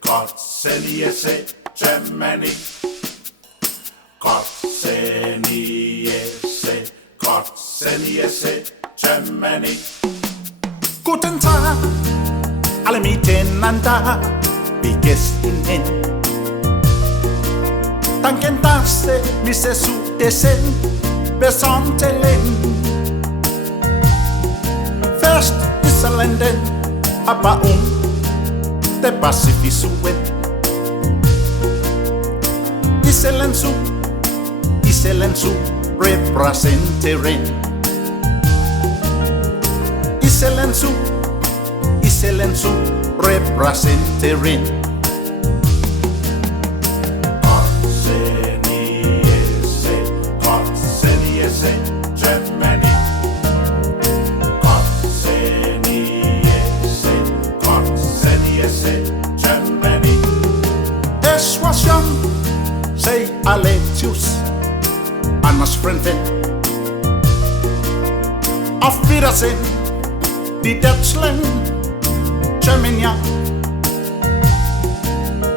Kotseniese, Germany. Kotseniese, Germany. Guten Tag, alle miteinander, wie geht's Ihnen? Danken, dass Sie mich zu dessen besonderen Fest ist Länden, aber der Pazifische Iselensu representeren Iselensu representeren Kotseniese, Germany. Kotseniese, Germany. Es war schon, sei alle tschüss an das Freundin. Auf Wiedersehen, die Deutschland, Germany.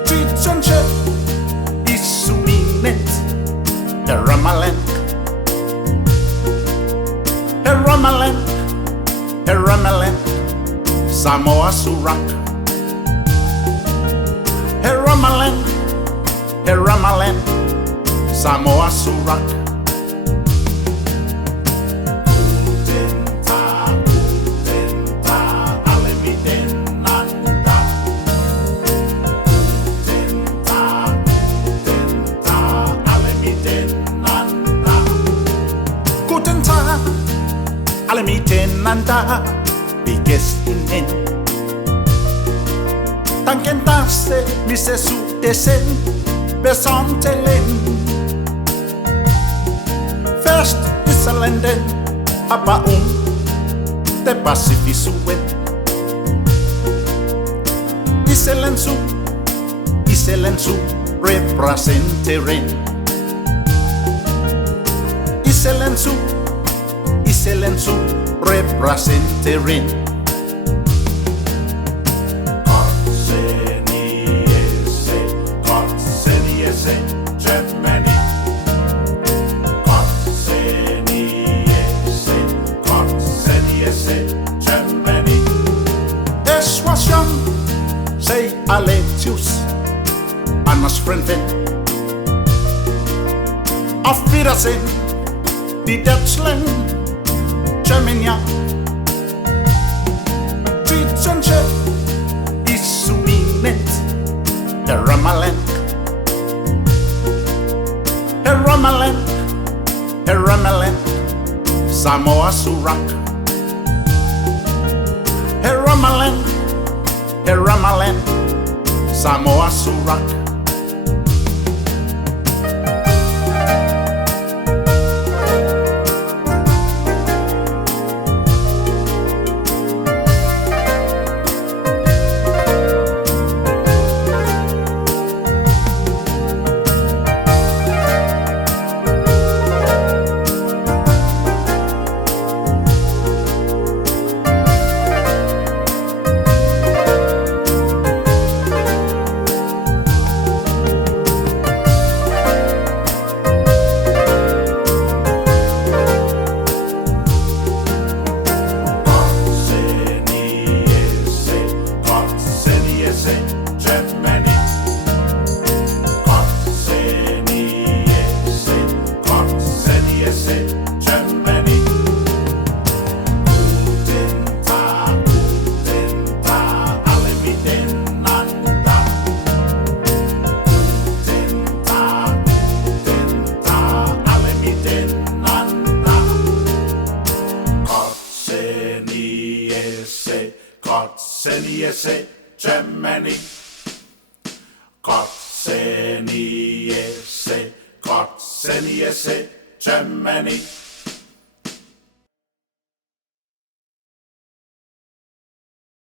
Tschüss, ist nicht der Ramaland. Herr Ramaland, Samoa Surak. Herr Ramaland, Samoa Surak. Guten Tag, alle miteinander. Guten Tag, alle miteinander. Guten Tag, alle miteinander, wie geht's Ihnen? Danken, dass Sie mich zu dessen besonderen Fest ist Länden, aber der Pazifische Iselensu representeren Iselensu representeren Kotseniese, Germany. Kotseniese, Germany. Es war schon, sei alle tschüss an das Freundin. Auf Wiedersehen, die Deutschland, Germany. Tschüss, ist nicht der Ramaland. Herr Ramaland, Samoa Surak. Herr Ramaland, Samoa Surak. Germany. Kotseniese, Germany. Guten Tag, alle miteinander. Guten Tag, alle miteinander. Kotseniese, Germany. Kotseniese, Germany.